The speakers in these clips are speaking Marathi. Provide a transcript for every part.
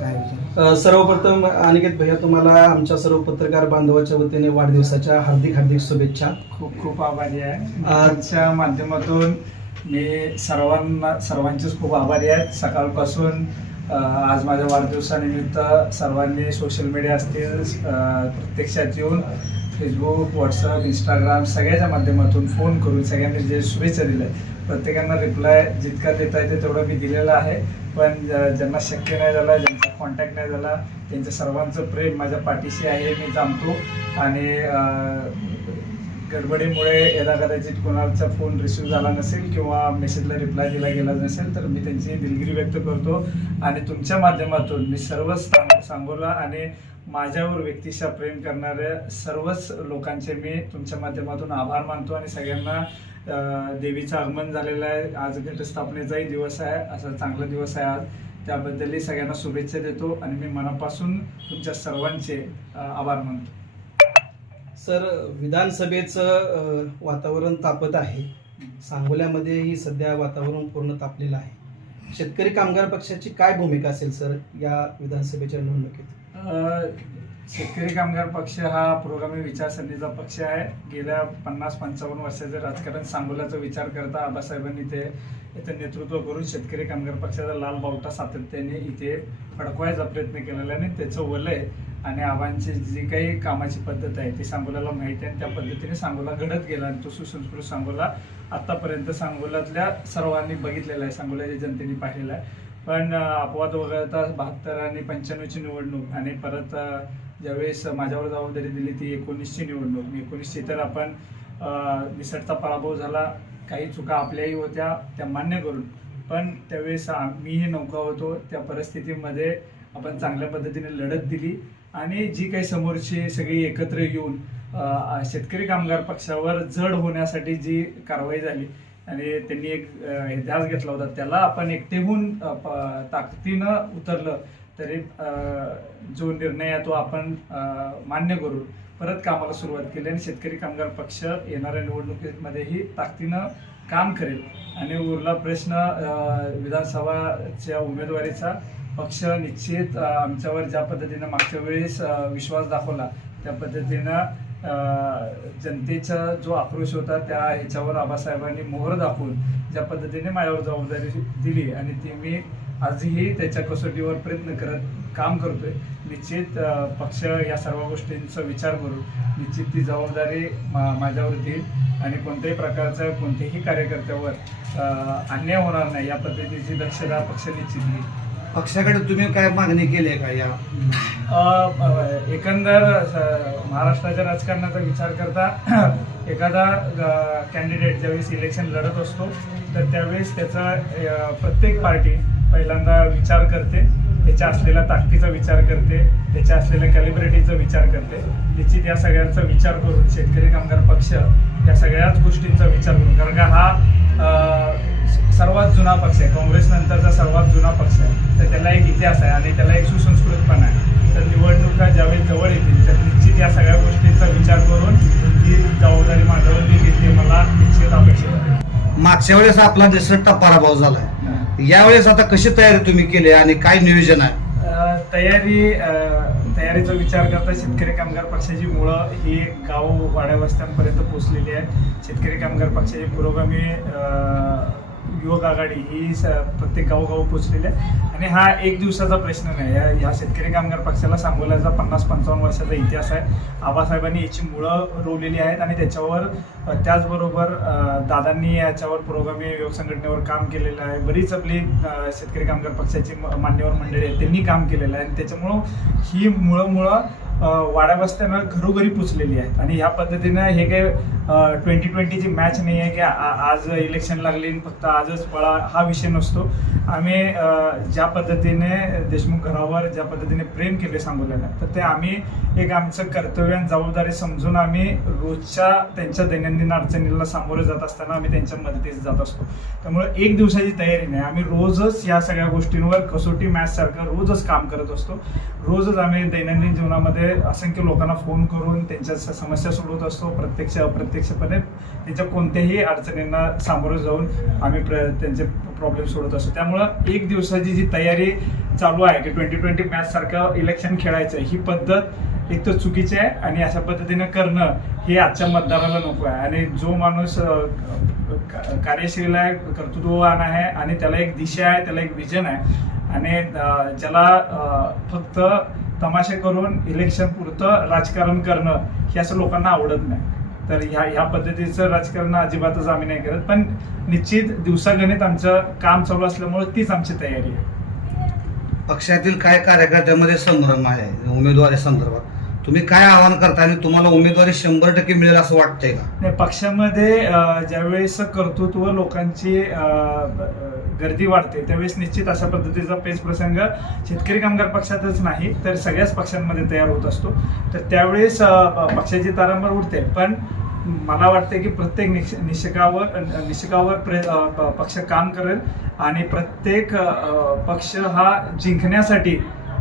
काय सर्वप्रथम अनिकेत भैया तुम्हाला आमच्या सर्व पत्रकार बांधवाच्या वतीने वाढदिवसाच्या हार्दिक हार्दिक शुभेच्छा. खूप खूप आभारी आहे. आज- आजच्या माध्यमातून मी सर्वांना सर्वांचेच खूप आभारी आहे. सकाळपासून आज माझ्या वाढदिवसानिमित्त सर्वांनी सोशल मीडिया असतील प्रत्यक्षात येऊन फेसबुक व्हॉट्सअप इंस्टाग्राम सगळ्याच्या माध्यमातून फोन करून सगळ्यांनी जे शुभेच्छा दिल्या प्रत्येकांना रिप्लाय जितका देता येते तेवढं मी दिलेलं आहे. पण ज- ज्यांना शक्य नाही झालं ज्यांचा कॉन्टॅक्ट नाही झाला त्यांच्या सर्वांचं प्रेम माझ्या पाठीशी आहे मी जाणतो. आणि गडबडीमुळे यदा कदाचित कोणाचा फोन रिसिव्ह झाला नसेल किंवा मेसेजला रिप्लाय दिला गेला नसेल तर मी त्यांची दिलगिरी व्यक्त करतो. आणि तुमच्या माध्यमातून मी सर्वच सांग- सांगोला आणि माझ्यावर व्यक्तिशा प्रेम करणाऱ्या सर्वच लोकांचे मी तुमच्या माध्यमातून आभार मानतो आणि सगळ्यांना देवीचं आगमन झालेलं आहे. आज घटस्थापनेचाही दिवस आहे. असा चांगला दिवस आहे आज. त्याबद्दलही सगळ्यांना शुभेच्छा देतो आणि मी मनापासून तुमच्या सर्वांचे आभार मानतो. सर विधानसभेचं वातावरण तापत आहे. सांगोल्यामध्येही सध्या वातावरण पूर्ण तापलेलं आहे. शेतकरी कामगार पक्षाची काय भूमिका असेल सर या विधानसभेच्या निवडणुकीत? अ, शेतकरी कामगार पक्ष हा पुरोगामी विचारसरणीचा पक्ष आहे. गेल्या पन्नास पंचावन्न वर्षाचं राजकारण सांगोल्याचा विचार करता आबासाहेबांनी ते इथं नेतृत्व करून शेतकरी कामगार पक्षाचा लाल बावटा सातत्याने इथे फडकवायचा प्रयत्न केलेला आहे आणि त्याचं वलय आणि आबांची जी काही कामाची पद्धत आहे ती सांगोल्याला माहिती आहे आणि त्या पद्धतीने सांगोला घडत गेला आणि तो सुसंस्कृत सांगोला आतापर्यंत सांगोल्यातल्या सर्वांनी बघितलेला आहे सांगोल्याच्या जनतेने पाहिलेला आहे. पण अपवाद वगळता बहात्तर आणि पंच्याण्णवची निवडणूक आणि परत ज्यावेळेस माझ्यावर जबाबदारी दिली ती एकोणीसची निवडणूक. एकोणीसची तर आपण अ, निसटता पराभव झाला काही चुका आपल्याही होत्या त्या मान्य करून. पण त्यावेळेस मीही नौका होतो त्या परिस्थितीमध्ये आपण चांगल्या पद्धतीने लढत दिली. आणि जी काही समोरची सगळी एकत्र येऊन शेतकरी कामगार पक्षावर जड होण्यासाठी जी कारवाई झाली आणि त्यांनी एक ध्यास घेतला होता त्याला आपण एकटेहून ताकदीनं उतरलं. तरी जो निर्णय आहे तो आपण मान्य करून परत कामाला सुरुवात केली आणि शेतकरी कामगार पक्ष येणाऱ्या निवडणुकीमध्येही ताकदीनं काम करेल. आणि उरला प्रश्न विधानसभाच्या उमेदवारीचा पक्ष निश्चित आमच्यावर ज्या पद्धतीनं मागच्या वेळेस विश्वास दाखवला त्या पद्धतीनं जनतेचा जो आक्रोश होता त्या ह्याच्यावर आबासाहेबांनी मोहर दाखवून ज्या पद्धतीने माझ्यावर जबाबदारी दिली आणि ती मी आजही त्याच्या कसोटीवर प्रयत्न करत काम करतोय. निश्चित पक्ष या सर्व गोष्टींचा विचार करून निश्चित ती जबाबदारी मा- माझ्यावर देईल आणि कोणत्याही प्रकारचा कोणत्याही कार्यकर्त्यावर अन्याय होणार नाही. या पद्धतीची दक्षता पक्ष निश्चित घेईल. पक्षाकडे तुम्ही काय मागणी केली आहे का या? एकंदर महाराष्ट्राच्या राजकारणाचा विचार करता एखादा कॅन्डिडेट ज्यावेळेस इलेक्शन लढत असतो तर त्यावेळेस त्याचा प्रत्येक पार्टी पहिल्यांदा विचार करते त्याच्या असलेल्या ताकदीचा विचार करते त्याच्या असलेल्या कॅलिब्रिटीचा विचार करते. निश्चित या सगळ्यांचा विचार करून शेतकरी कामगार पक्ष या सगळ्याच गोष्टींचा विचार करून कारण का हा सर्वात जुना पक्ष आहे. काँग्रेसनंतरचा सर्वात जुना पक्ष आहे. तर त्याला एक इतिहास आहे आणि त्याला एक सुसंस्कृतपणा आहे. तर निवडणुका ज्यावेळी जवळ येतील तर निश्चित या सगळ्या गोष्टींचा विचार करून ही जबाबदारी माझ्यावर मी घेतली मला निश्चित अपेक्षित आहे. मागच्या वेळेस आपला निसटता पराभव आहे यावेळेस आता कशी तयारी तुम्ही केली आणि काय नियोजन आहे? तयारी तयारीचा विचार करता शेतकरी कामगार पक्षाची मुळं ही गाव वाड्या वस्त्यांपर्यंत पोहोचलेली आहे शेतकरी कामगार पक्षाची पुरोगामी युवक आघाडी ही स- प्रत्येक गावोगाव पोचलेली आहे. आणि हा एक दिवसाचा प्रश्न नाही. या ह्या शेतकरी कामगार पक्षाला सांगोल्याचा पन्नास पंचावन्न वर्षाचा इतिहास आहे. आबासाहेबांनी याची मुळं रोवलेली आहेत आणि त्याच्यावर त्याचबरोबर दादांनी याच्यावर पुरोगामी योग संघटनेवर काम केलेलं आहे. बरीच आपली शेतकरी कामगार पक्षाची मान्यवर मंडळी आहेत. त्यांनी काम केलेलं आहे. आणि त्याच्यामुळं ही मुळं मुळं वाड्या वस्त्यांना घरोघरी पुचलेली आहेत. आणि ह्या पद्धतीनं हे काही ट्वेंटी ट्वेंटीची मॅच नाही आहे की आ- आज इलेक्शन लागली आणि फक्त आजच पळा हा विषय नसतो. आम्ही ज्या पद्धतीने देशमुख घरावर ज्या पद्धतीने प्रेम केले सांगोल्याला तर ते आम्ही एक आमचं कर्तव्य आणि जबाबदारी समजून आम्ही रोजच्या त्यांच्या दैनंदिन अडचणीला सामोरे जात असताना आम्ही त्यांच्या मदतीस जात असतो. त्यामुळे एक दिवसाची तयारी नाही. आम्ही रोजच या सगळ्या गोष्टींवर कसोटी मॅच सारखं रोजच काम करत असतो. रोजच आम्ही दैनंदिन जीवनामध्ये असंख्य लोकांना फोन करून त्यांच्या समस्या सोडवत असतो. प्रत्यक्ष अप्रत्यक्ष प्रत्यक्षपणे त्यांच्या कोणत्याही अडचणींना सामोरं जाऊन आम्ही प्र त्यांचे प्रॉब्लेम सोडत असतो. त्यामुळं एक दिवसाची जी तयारी चालू आहे की ट्वेंटी ट्वेंटी मॅच सारखं इलेक्शन खेळायचं ही पद्धत एक तर चुकीची आहे आणि अशा पद्धतीनं करणं हे आजच्या मतदाराला नको आहे. आणि जो माणूस कार्यशील आहे कर्तृत्ववान आहे आणि त्याला एक दिशा आहे त्याला एक विजन आहे आणि ज्याला फक्त तमाशे करून इलेक्शन पुरतं राजकारण करणं हे असं लोकांना आवडत नाही. तर ह्या ह्या पद्धतीचं राजकारण अजिबातच आम्ही नाही करत. पण निश्चित दिवसागणित आमचं काम चालू असल्यामुळे तीच आमची तयारी आहे. पक्षातील काय कार्यकर्त्यांमध्ये संभ्रम आहे उमेदवारी संदर्भात? तुम्ही काय आवाहन करता आणि तुम्हाला उमेदवारी शंभर टक्के मिळेल असं वाटतंय का? नाही पक्षामध्ये ज्यावेळेस कर्तृत्व लोकांची गर्दी वाढते. त्यावेळेस निश्चित अशा पद्धतीचा पेच प्रसंग शेतकरी कामगार पक्षातच नाही तर सगळ्याच पक्षांमध्ये तयार होत असतो. तर त्यावेळेस पक्षाची तारांबर उडते. पण मला वाटते की प्रत्येक निश निषकावर निषकावर प्रे प- पक्ष काम करेल आणि प्रत्येक पक्ष हा जिंकण्यासाठी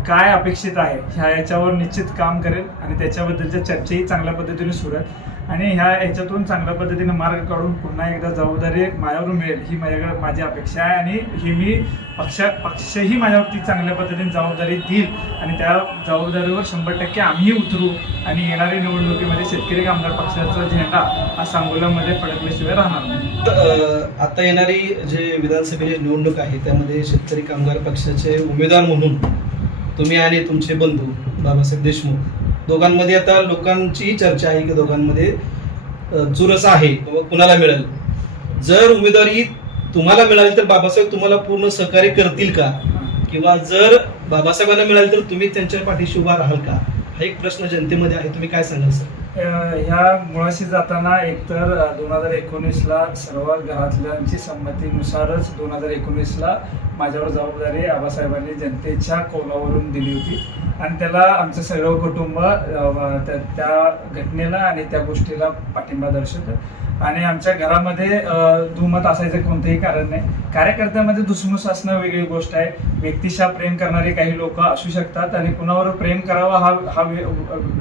काय अपेक्षित आहे ह्या याच्यावर निश्चित काम करेल आणि त्याच्याबद्दलच्या चर्चाही चांगल्या पद्धतीने सुरू आहेत आणि ह्या याच्यातून चांगल्या पद्धतीने मार्ग काढून पुन्हा एकदा जबाबदारी माझ्यावर मिळेल. ही माझ्याकडे माझी अपेक्षा आहे आणि ही मी पक्ष पक्षही माझ्यावरती चांगल्या पद्धतीने जबाबदारी देईल. आणि त्या जबाबदारीवर शंभर टक्के आम्ही उतरू आणि येणाऱ्या निवडणुकीमध्ये शेतकरी कामगार पक्षाचा झेंडा हा सांगोल्यामध्ये फडकल्याशिवाय राहणार नाही. आता येणारी जे विधानसभेची निवडणूक आहे त्यामध्ये शेतकरी कामगार पक्षाचे उमेदवार म्हणून तुम्ही आणि तुमचे बंधू बाबासाहेब देशमुख दोघांमध्ये आता लोकांची चर्चा आहे की दोघांमध्ये चुरस आहे कुणाला मिळेल. जर उमेदवारी तुम्हाला मिळाली तर बाबासाहेब तुम्हाला पूर्ण सहकार्य करतील का? किंवा जर बाबासाहेबांना मिळाली तर तुम्ही त्यांच्या पाठीशी उभा राहाल का? हा एक प्रश्न जनतेमध्ये आहे. तुम्ही काय सांगाल सर? ह्या मुळाशी जाताना एकतर दोन हजार एकोणीसला सर्व घरातल्यांची संमतीनुसारच दोन हजार एकोणीसला माझ्यावर जबाबदारी आबासाहेबांनी जनतेच्या कौलावरून दिली होती. आणि त्याला आमचं सर्व कुटुंब त्या- त्या घटनेला आणि त्या गोष्टीला पाठिंबा दर्शवतं. आणि आमच्या घरामध्ये दुमत असायचं कोणतंही कारण नाही. कार्यकर्त्यामध्ये दुसमुस असणं वेगळी गोष्ट आहे. व्यक्तीशा प्रेम करणारे काही लोक असू शकतात आणि कुणावर प्रेम करावा हा हा व्य-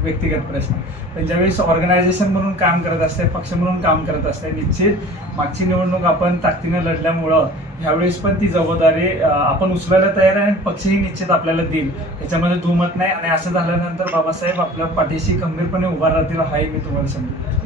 व्यक्तिगत प्रश्न पण ज्यावेळेस ऑर्गनायझेशन म्हणून काम करत असते पक्ष म्हणून काम करत असते निश्चित मागची निवडणूक आपण ताकदीनं लढल्यामुळं ह्यावेळेस पण ती जबाबदारी आपण उचलायला तयार आहे आणि पक्षही निश्चित आपल्याला देईल. त्याच्यामध्ये दुमत नाही आणि असं झाल्यानंतर बाबासाहेब आपल्या पाठीशी खंबीरपणे उभा राहतील हाही मी तुम्हाला सांगतो